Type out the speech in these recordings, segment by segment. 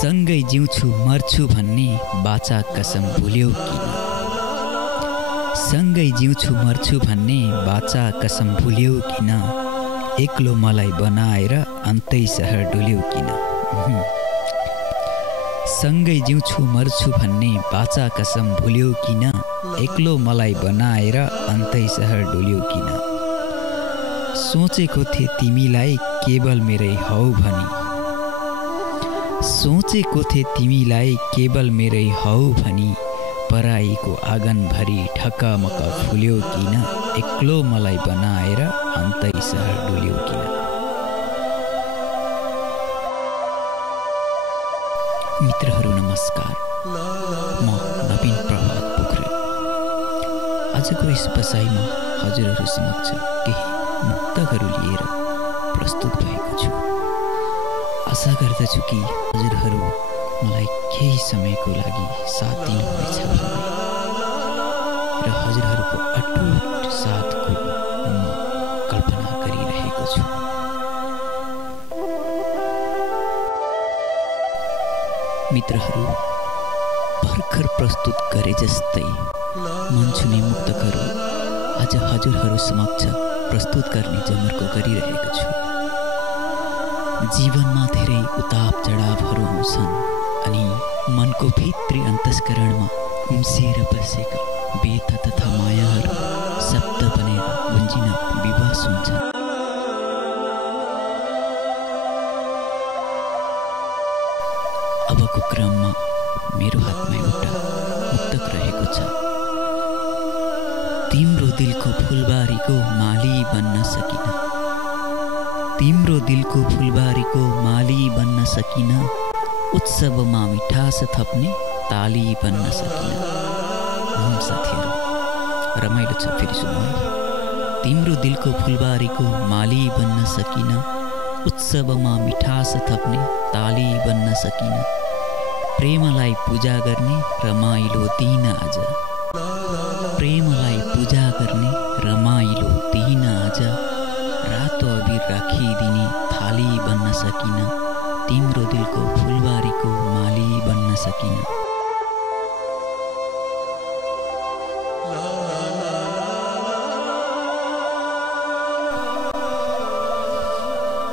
सँगै जिउँछु मर्छु भन्ने बाचा कसम भुल्यौ किन? सँगै जिउँछु मर्छु भन्ने बाचा कसम भुल्यौ किन? एक्लो मलाई बनाएर अन्तै सहर डुल्यौ किन? सँगै जिउँछु मर्छु भन्ने बाचा कसम भुल्यौ किन? एक्लो मलाई बनाएर अन्तै सहर डुल्यौ किन? सोचेको थिए तिमीलाई केवल मेरै हौ भनी, सोचेको थिए तिमीलाई केवल मेरै हौ भनी, पराईको आँगनभरि ढकमक फुल्यौ किन? एक्लो मलाई बनाएर अन्तै सहर डुल्यौ किन? मित्रहरू नमस्कार, म नवीन प्रभात पोखरेल आजको यस बसाइमा हजुरहरू समक्ष केही मुक्तकहरू लिएर प्रस्तुत भएको छु। आशा गर्दछु कि हजुरहरू मलाई केही समयको लागि साथ दिनुहुनेछ र हजुरहरूको अटुट साथको म कल्पना गरिरहेको छु। मित्रहरू, भर्खर प्रस्तुत गरे जस्तै मन छुने मुक्तकहरू आज हजुरहरू समक्ष प्रस्तुत गर्ने जमर्को गरिरहेको छु। जीवनमा धेरै उताप चढावहरू आउँछन् अनि मनको भित्री अन्तस्करणमा उम्सिएर बसेका व्यथा तथा मायाहरू शब्द बनेर गुन्जिन विवश हुन्छन्। अबको क्रममा मेरो हातमा एउटा मुक्तक रहेको छ। तिम्रो दिलको फुलबारीको माली बन्न सकिन, तिम्रो दिलको फुलबारीको माली बन्न सकिन, उत्सवमा मिठास थप्ने ताली बन्न सकिन। साथीहरू, रमाइलो छ, फेरि सुनौ। तिम्रो दिलको फुलबारीको माली बन्न सकिन, उत्सवमा मिठास थप्ने ताली बन्न सकिन, प्रेमलाई पूजा गर्ने रमाइलो दिन आज, प्रेमलाई पूजा गर्ने रमाइलो दिन आज, रातो अबिर राखिदिने थाली बन्न सकिन, तिम्रो दिलको फुलबारीको माली बन्न सकिन।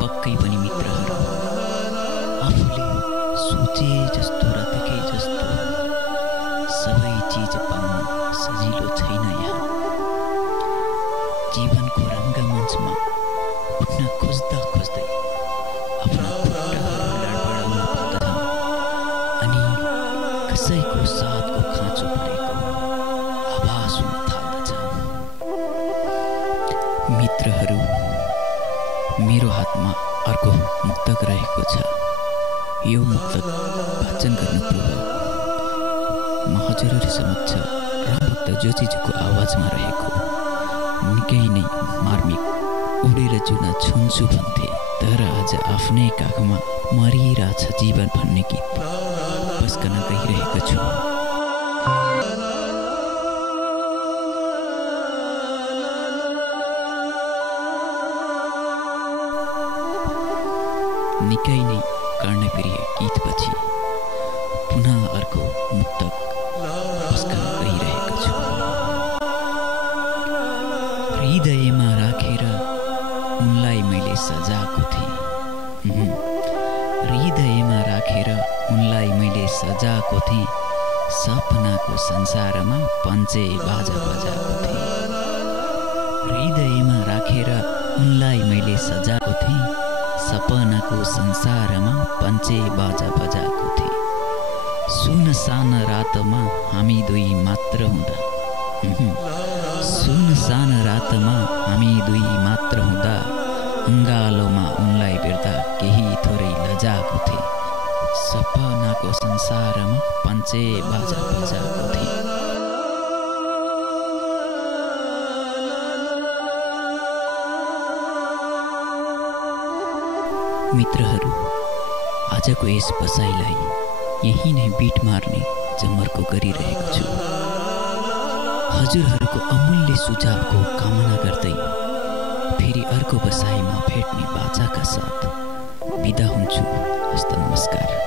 पक्कै पनि मित्रहरू, आफूले सोचे जस्तो र देखे जस्तो सबै चिज पाउन सजिलो छैन यहाँ। जीवनको रङ्गमञ्चमा उठ्न खोज्दा खोज्दै आफ्ना खुट्टाहरू लडबडाउन पुग्दछन् अनि कसैको साथको खाँचो परेको आभास हुन थाल्दछ। मित्रहरू, मेरो हातमा अर्को मुक्तक रहेको छ। यो मुक्तक वाचन गर्न पूर्व म हजुरहरू समक्ष रामभक्त जोशीजीको आवाजमा रहेको निकै नै मार्मिक उडेर जुन छुन्छु भन्थे तर आज आफ्नै काखमा मरिरहेछ जीवन भन्ने गीत पस्कन गइरहेको छु। निकै नै कर्णप्रिय गीतपछि पुनः अर्को मुक्तक पस्कन गइरहेको छु। हृदयमा राखेर उनलाई मैले सजाएको थिएँ, हृदयमा राखेर उनलाई मैले सजाएको थिएँ, सपनाको संसारमा पञ्चे बाजा बजाएको थिएँ। हृदयमा राखेर उनलाई मैले सजाएको थिएँ, सपनाको संसारमा पञ्चे बाजा बजाएको थिएँ। सुनसान रातमा हामी दुई मात्र हुँदा, सुनसान रातमा हामी दुई मात्र हुँदा, अङ्गालोमा उनलाई बेर्दा केही थोरै लजाएको थिएँ, सपनाको संसारमा पञ्चे बाजा बजाएको थिएँ। मित्रहरू, आजको यस बसाइलाई यही नै बिट मार्ने जमर्को गरिरहेको छु। हजुरहरूको अमूल्य सुझावको कामना गर्दै फेरि अर्को बसाइमा भेट्ने बाचाका साथ बिदा हुन्छु। हस्त नमस्कार।